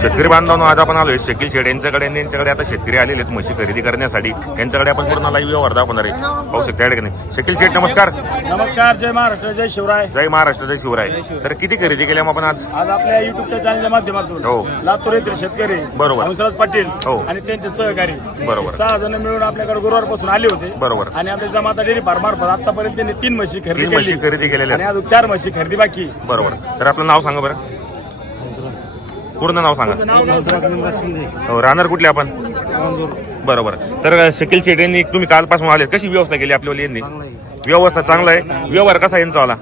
शेतकरी बांधवांनो आज आपण आलोय शकील शेड. यांच्याकडे आणि यांच्याकडे आता शेतकरी आलेले आहेत म्हशी खरेदी करण्यासाठी. त्यांच्याकडे आपण पूर्ण लाईव्ह व्यवहार दाखवणार आहे. पाहू शकता या ठिकाणी. शकील शेठ नमस्कार. नमस्कार जय महाराष्ट्र जय शिवराय. जय महाराष्ट्र जय शिवराय. तर किती खरेदी केल्या मग आपण आज? आज आपल्या युट्यूबच्या चॅनलच्या माध्यमातून हो. लातूर येथील शेतकरी बरोबर. हंसराज पाटील हो. आणि त्यांचे सहकारी बरोबर. सहा जण मिळून आपल्याकडे गुरुवारपासून आले होते. बरोबर. आणि आपल्या जमाता डेअरी फार्मार्फत आतापर्यंत त्यांनी तीन म्हशी खरेदी म्हशी खरेदी केलेल्या आणि अजून चार म्हशी खरेदी बाकी. बरोबर. तर आपलं नाव सांगा बरं. पूर्ण नाव सांगा. हो राहणार कुठले आपण? बरोबर. तर शकील शेठ यांनी तुम्ही कालपासून आले. कशी व्यवस्था केली आपल्याला यांनी? व्यवस्था चांगला आहे. व्यवहार कसा आहे यांचा वाला?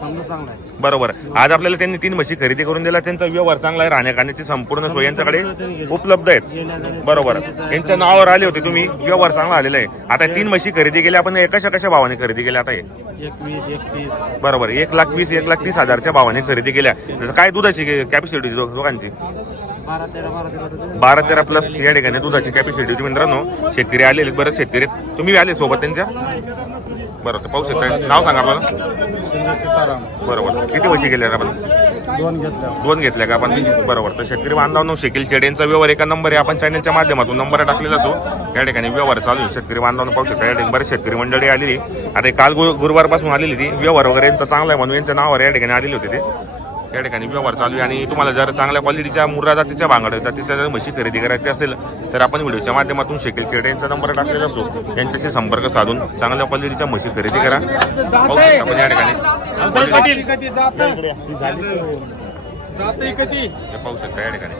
बरोबर. आज आपल्याला त्यांनी तीन म्हशी खरेदी करून दिला त्यांचा व्यवहार चांगला आहे. राहण्या खाण्याची संपूर्ण सोय यांच्याकडे उपलब्ध आहेत. बरोबर. यांच्या नावावर आले होते तुम्ही. व्यवहार चांगला आलेला आहे. आता तीन म्हशी खरेदी केल्या. आपण कशा कशा भावाने खरेदी केल्या आता हे? बरोबर. एक लाख वीस एक लाख तीस हजारच्या भावाने खरेदी केल्या. काय दुधाची कॅपॅसिटी दोघांची? बारा तेरा प्लस या ठिकाणी दुधाची कॅपॅसिटी होती मित्रांनो. शेतकरी आलेले आहेत, बरेच शेतकरी तुम्ही आले सोबत त्यांच्या? बरोबर तर पाहू शकता नाव सांगा आपल्याला. बरोबर. किती वर्षी गेले आपण? दोन घेतल्या का आपण? बरोबर. तर शेतकरी बांधव नऊ शेकील चेडेंचा व्यवहार एका नंबर आहे. आपण चॅनलच्या माध्यमातून नंबर टाकलेला असो. या ठिकाणी व्यवहार चालू आहे. शेतकरी बांधवांनो पाहू शकता या ठिकाणी बरेच शेतकरी मंडळी आलेली. आता काल गुरु- गुरुवारपासून आलेली ती. व्यवहार वगैरे यांचा चांगला आहे म्हणून यांच्या नावावर या ठिकाणी आलेले होते ते. या ठिकाणी व्यवहार चालू आहे. आणि तुम्हाला जर चांगल्या क्वालिटीच्या मुर्रा जातीच्या भांगड जातीच्या जर म्हशी खरेदी करायची असेल तर आपण व्हिडिओच्या माध्यमातून शेकील चेडे यांचा नंबर टाकलेला असो यांच्याशी संपर्क साधून चांगल्या क्वालिटीच्या म्हशी खरेदी करा. पाहू शकता आपण या ठिकाणी. ही हे पाहू शकता या ठिकाणी.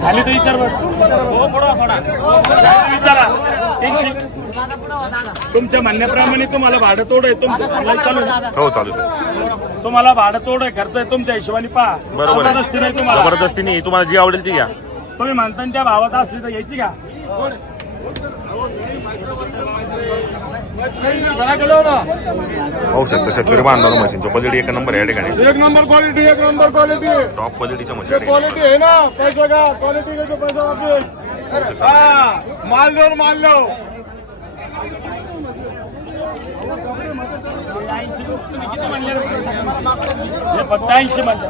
झाली तर विचार. त्यांची- तुमच्या म्हणण्याप्रमाणे तुम्हाला भाडं तोड आहे तुमचं चालू आहे. हो चालू आहे. तुम्हाला भाडं तोड आहे खर्च आहे तुमच्या हिशोबाने पहा. बरोबर जबरदस्ती नाही आहे तुम्हाला तुम्हाला जी आवडेल ती घ्या. तुम्ही म्हणता त्या भावात असली तर यायची का? पाहू शकता शेतकरी बांधव मशीनच्या क्वालिटी एक नंबर आहे या ठिकाणी. एक नंबर क्वालिटी एक नंबर क्वालिटी टॉप क्वालिटीच्या मशीन. क्वालिटी है ना पैसे का क्वालिटी का जो पैसा वापस. हाँ माल लो माल लो ऐंशी म्हणले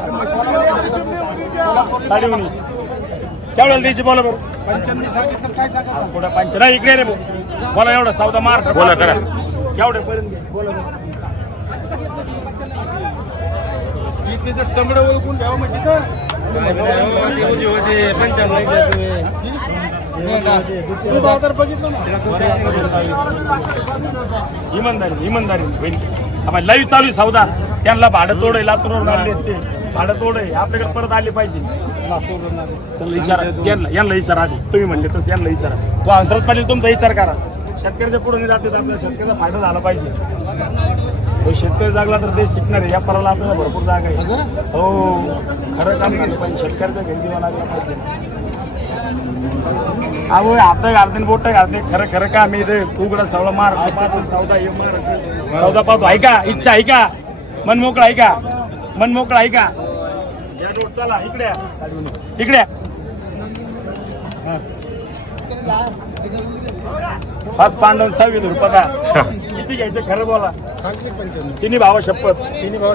साडे उनी. केवढ्याला द्यायची बोला बरं? पुढे पंच नाही इकडे रे भाऊ. बोला एवढा सौदा मार. बोला करा. केवढे पर्यंत? बोला बरं. चमडं ओळखून ठेवा म्हणजे इमानदारी इमानदारी होईल आपण लाईव्ह चालू आहे सौदा त्यांना भाडं तोड आहे लातूरवरून आले ते. भाडं तोड आहे. आपल्याकडे परत आले पाहिजे. त्यांना यांना यांना विचारा आधी तुम्ही म्हणले तसं यांना विचारा तो हंसरत पाटील तुमचा विचार करा. शेतकऱ्याच्या पुढे जाते आपल्या. शेतकऱ्याचा फायदा झाला पाहिजे. शेतकरी जागला तर देश टिकणार आहे. या पराला आपल्याला भरपूर जागा आहे. हो खरं काम झालं पाहिजे. शेतकऱ्याचा घेऊन लागला पाहिजे. अहो आता घालते बोट घालते खरं खरं का मी इथे उघडा सवळा मार सौदा हे मार. सौदा पाहतो. ऐका इच्छा ऐका. मन मोकळा ऐका. मन मोकळा ऐका. या रोड चला इकडे या. इकडे या. पाच पांडव सहावी रुपया किती घ्यायचे? खरं बोला. तिन्ही भावा शपथ.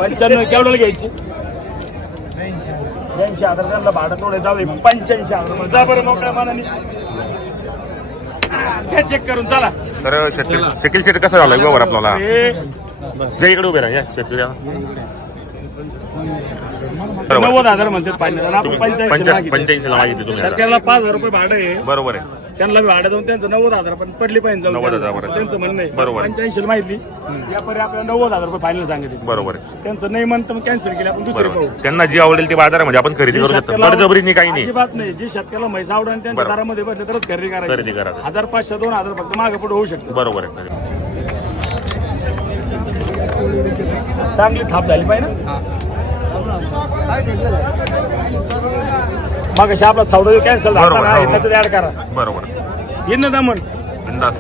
पंच्याण्णव केवढ्याला घ्यायची? ऐंशी हजार. त्यांना भाडं थोडे जाऊ पंच्याऐंशी हजार रुपये. जा बरं मोकळ्या मानाने. चेक करून चला. तर शकील शेट कसा झाला? व्यवहार आपल्याला. हे या इकडे उभे राहा या शेतकरी. बरोबर नव्वद हजार म्हणतात तुम्ही पंच्याऐंशी पंच्या- मागितले. पंच्याऐंशीला मागितली तुम्ही. याला. सरकारला पाच हजार रुपये भाडं आहे. बरोबर आहे. त्यांना भाडं जाऊन त्यांचं नव्वद हजार पण पडली पाहिजे जाऊन नव्वद हजार त्यांना. बरोबर. त्यांचं म्हणणं आहे. बरोबर. पंच्याऐंशी माहिती व्यापारी आपल्याला नव्वद हजार रुपये फायनल सांगितले बरोबर आहे. त्यांचं नाही म्हणतं मग कॅन्सल केलं आपण दुसरे बरोबर पाहू. त्यांना जी आवडेल ती बाजारामध्ये आपण खरेदी करू शकतो. बळजबरीने काही नाही. अजिबात नाही. जे शेतकऱ्याला म्हैस आवडून त्यांच्या बरोबर. दारामध्ये बसले तरच खरेदी खरेदी करायची. करायची. हजार पाचशे दोन हजार फक्त मागे पुढे होऊ शकतं. बरोबर आहे. चांगली थाप झाली पाहिजे ना? मग आपला सौदा जो कॅन्सल झाला बरोबर, ना हो, हो. ऍड करा. बरोबर. येईन ना दमन बिंदास.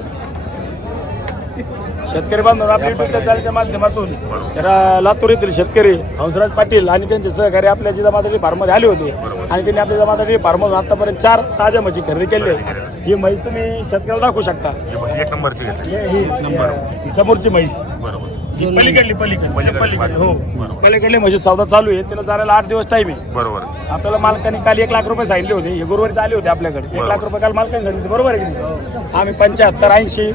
शेतकरी बांधव आपल्या युट्यूबच्या चॅनलच्या माध्यमातून. तर लातूर येथील शेतकरी हंसराज पाटील आणि त्यांचे सहकारी आपल्या जिजामाताजी फार्ममध्ये आले होते. आणि त्यांनी आपल्या जिजामाताजी फार्ममधून आतापर्यंत चार ताज्या म्हशी खरेदी केली आहे. ही म्हैस तुम्ही शेतकऱ्याला दाखवू शकता. एक नंबरची घेतली. हे- ही ही समोरची म्हैस. बरोबर. ही पलीकडली पलीकडली पलीकडली, पलीकडली हो. बरोबर. पलीकडली म्हणजे सौदा चालू आहे त्याला जायला आठ दिवस टाइम आहे. बरोबर. आपल्याला मालकाने काल एक लाख रुपये सांगितले होते हे गुरुवारी आले होते आपल्याकडे. एक बरोबर. लाख रुपये काल मालकाने सांगितले बरोबर आहे की नाही? आम्ही पंच्याहत्तर ऐंशी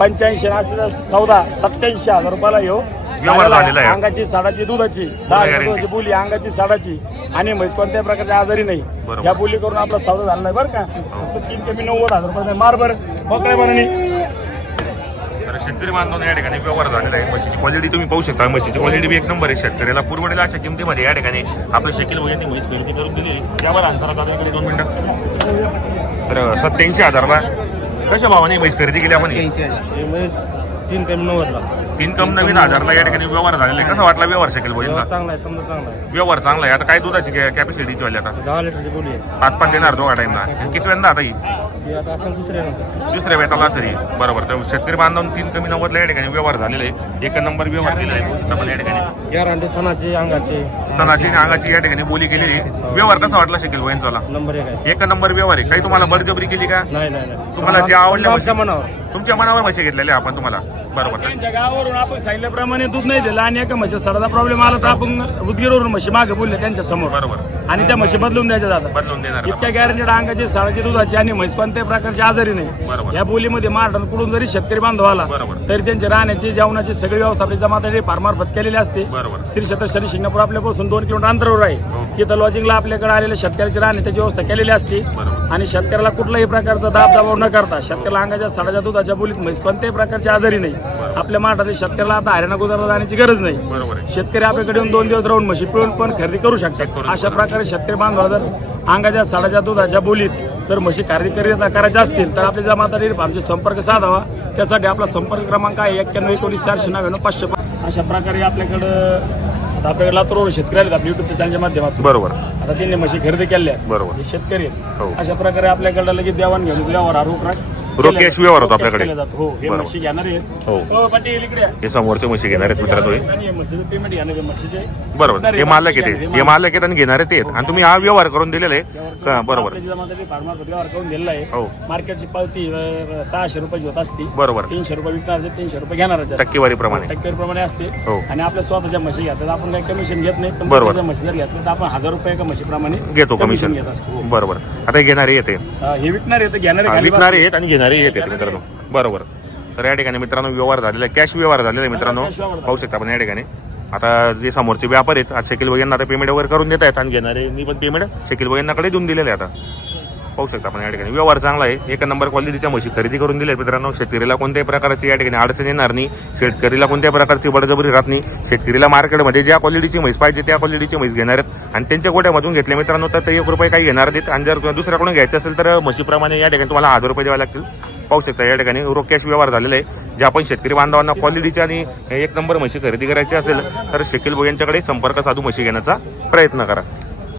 पंच्याऐंशी असलेला चौदा सत्याऐंशी हजार रुपयाला येऊ. व्यवहार झालेला आहे. अंगाची साडाची दुधाची दहा लिटर guarantee. दुधाची बोली अंगाची साडाची. आणि म्हैस कोणत्याही प्रकारच्या आजारी नाही. या बोली करून आपला सौदा झाला नाही बरं का. फक्त तीन कमी नव्वद हजार रुपये मार बरं. मोकळ्या बरं तर शेतकरी बांधवांना या ठिकाणी व्यवहार झालेला आहे. म्हशीची क्वालिटी तुम्ही पाहू शकता. म्हशीची क्वालिटी बी एक नंबर आहे. शेतकऱ्याला पुरवडेला अशा किमतीमध्ये या ठिकाणी आपलं शकील वगैरे म्हैस खरेदी करून दिली. यावर आन्सर आता इकडे दोन मिनिटं. तर सत्याऐंशी हजारला कशा भावाने म्हैस खरेदी केली आपण? ही? तीन कमी नव्वदला तीन कम नवीन हजारला या ठिकाणी व्यवहार झालेला आहे कसा वाटला व्यवहार शकेल चांगला आहे समजा चांगला आहे. व्यवहार चांगला आहे. आता काय दुधाची कॅपॅसिटीची वाली आता? दहा लिटरची बोली आहे. पाच पाच देणार दोघा टाइमला किती वेळा आता ही? ही आता आपण दुसऱ्या दुसऱ्या वेताला असेल ही. बरोबर. तर शेतकरी बांधवून तीन कमी नव्वदला या ठिकाणी व्यवहार झालेले आहे एक नंबर व्यवहार केलेला आहे. पण या ठिकाणी. गॅरंटी थनाचे अंगाचे. सणाची आणि अंगाची या ठिकाणी बोली केलेली व्यवहार कसा वाटला शकेल भोईंचाला नंबर एक आहे. एक नंबर व्यवहार आहे. काही तुम्हाला बळजबरी केली का? नाही नाही नाही. तुम्हाला जे म्हशी- मनावर. तुमच्या मनावर म्हशी घेतलेल्या आपण तुम्हाला. बरोबर. त्यांच्या गावावरून आपण सांगितल्याप्रमाणे दूध नाही दिलं आणि एका म्हशी सडाचा प्रॉब्लेम आला तर आपण उदगीरवरून म्हशी मागे बोलले त्यांच्यासमोर. बरोबर. आणि त्या म्हशी बदलून द्यायच्या जातात बदलून देणार इतक्या गॅरंटेड अंगाची साडाची दुधाची आणि म्हैस कोणत्याही प्रकारची आजारी बरोबर. नाही या बोलीमध्ये महाराष्ट्रात कुठून जरी शेतकरी बांधव आला बरोबर. तरी त्यांची राहण्याची जेवणाची सगळी व्यवस्था आपली जमात फार्मार्फत केलेली असते. बरोबर. श्री छत्र शनी शिंगणापूर आपल्यापासून दोन किलोमीटर अंतरावर आहे. तिथं लॉजिंगला आपल्याकडे आलेल्या शेतकऱ्याची राहणे त्याची व्यवस्था केलेली असते. बरोबर. आणि शेतकऱ्याला कुठलाही प्रकारचा दाब दबाव न करता शेतकऱ्याला अंगाच्या साडाच्या दुधाच्या बोलीत म्हैस कोणत्याही प्रकारची आजारी नाही. आपल्या महाराष्ट्रातील शेतकऱ्याला आता हरियाणा गुजरात जाण्याची गरज नाही. बरोबर आहे. शेतकरी आपल्याकडे येऊन दोन दिवस राहून म्हशी पिळून पण खरेदी करू करू शकतात. अशा प्रकारे शेतकरी बांधव जर अंगाच्या साडाच्या दुधाच्या बोलीत जर म्हशी खरेदी करी- करायच्या असतील तर आपल्या जमाता आमचे संपर्क साधावा. त्यासाठी आपला संपर्क क्रमांक आहे एक्क्याण्णव एकोणीस चारशे नव्याण्णव पाचशे पाच. अशा प्रकारे आपल्याकडं आता आपल्याकडे लातूर शेतकरी आहेत आपल्या युट्यूब चॅनलच्या माध्यमातून. बरोबर. आता त्यांनी म्हशी खरेदी केल्या. बरोबर. हे शेतकरी हो. अशा प्रकारे आपल्याकडे लगेच देवाण घेऊन व्यवहार हा रोख. राख कॅश व्यवहार होतो आपल्याकडे. हो हे बरोबर. म्हशी घेणार आहेत. हो. हो पाटील इकडे या. हे समोरचे म्हशी घेणार आहेत मित्रांनो. हे. आणि हे म्हशीचं पेमेंट घेणार आहे म्हशीचे बरोबर. हे मालक येते हे मालक आहेत आणि घेणारे ते. आहेत आणि तुम्ही हा व्यवहार करून दिलेला आहे. का बरोबर. करून दिलेला आहे. हो. मार्केटची पावती अ, सहाशे रुपयाची होत असती. बरोबर. तीनशे रुपये विकणार तीनशे रुपये घेणार आहे. टक्केवारीप्रमाणे टक्केवारीप्रमाणे असते. हो. आणि आपल्या स्वतःच्या म्हशी घेतात. आपण काही कमिशन घेत नाही पण बरोबर. दुसऱ्याच्या म्हशी जर घेतलं तर आपण हजार रुपये एका म्हशीप्रमाणे घेतो कमिशन घेत असतो. हो. बरोबर. आता हे घेणारे येते. अ, हे विकणार आहे तर घेणारे हा, विकणारे आहेत आणि घेणारे येत आहेत मित्रांनो. बरोबर. तर या ठिकाणी मित्रांनो व्यवहार झालेला कॅश व्यवहार झालेला आहे मित्रांनो. पाहू शकता आपण या ठिकाणी. आता जे समोरचे व्यापार आहेत आज शकील वगैरे आता पेमेंट वगैरे करून देत आहेत आणि घेणारे मी पण पेमेंट शकील वगैरेकडे देऊन दिलेले आहे आता. पाहू शकता आपण या ठिकाणी. व्यवहार चांगला आहे. एक नंबर क्वालिटीच्या म्हशी खरेदी करून दिल्या मित्रांनो. शेतकरीला कोणत्याही प्रकारची या ठिकाणी अडचण येणार नाही. शेतकरीला कोणत्याही प्रकारची बळजबरी राहत नाही. शेतकरीला मार्केटमध्ये ज्या क्वालिटीची म्हैस पाहिजे त्या क्वालिटीची म्हैस घेणार आहेत. आणि त्यांच्या गोट्यामधून घेतले मित्रांनो तर ते एक रुपये काही घेणार नाहीत. आणि जर दुसऱ्याकडून घ्यायचं असेल तर म्हशीप्रमाणे या ठिकाणी तुम्हाला हजार रुपये द्यावे लागतील. पाहू शकता या ठिकाणी रोख कॅश व्यवहार झालेला आहे. ज्या आपण शेतकरी बांधवांना क्वालिटीची आणि एक नंबर म्हशी खरेदी करायची असेल तर शकील भाऊ यांच्याकडे संपर्क साधू म्हशी घेण्याचा प्रयत्न करा.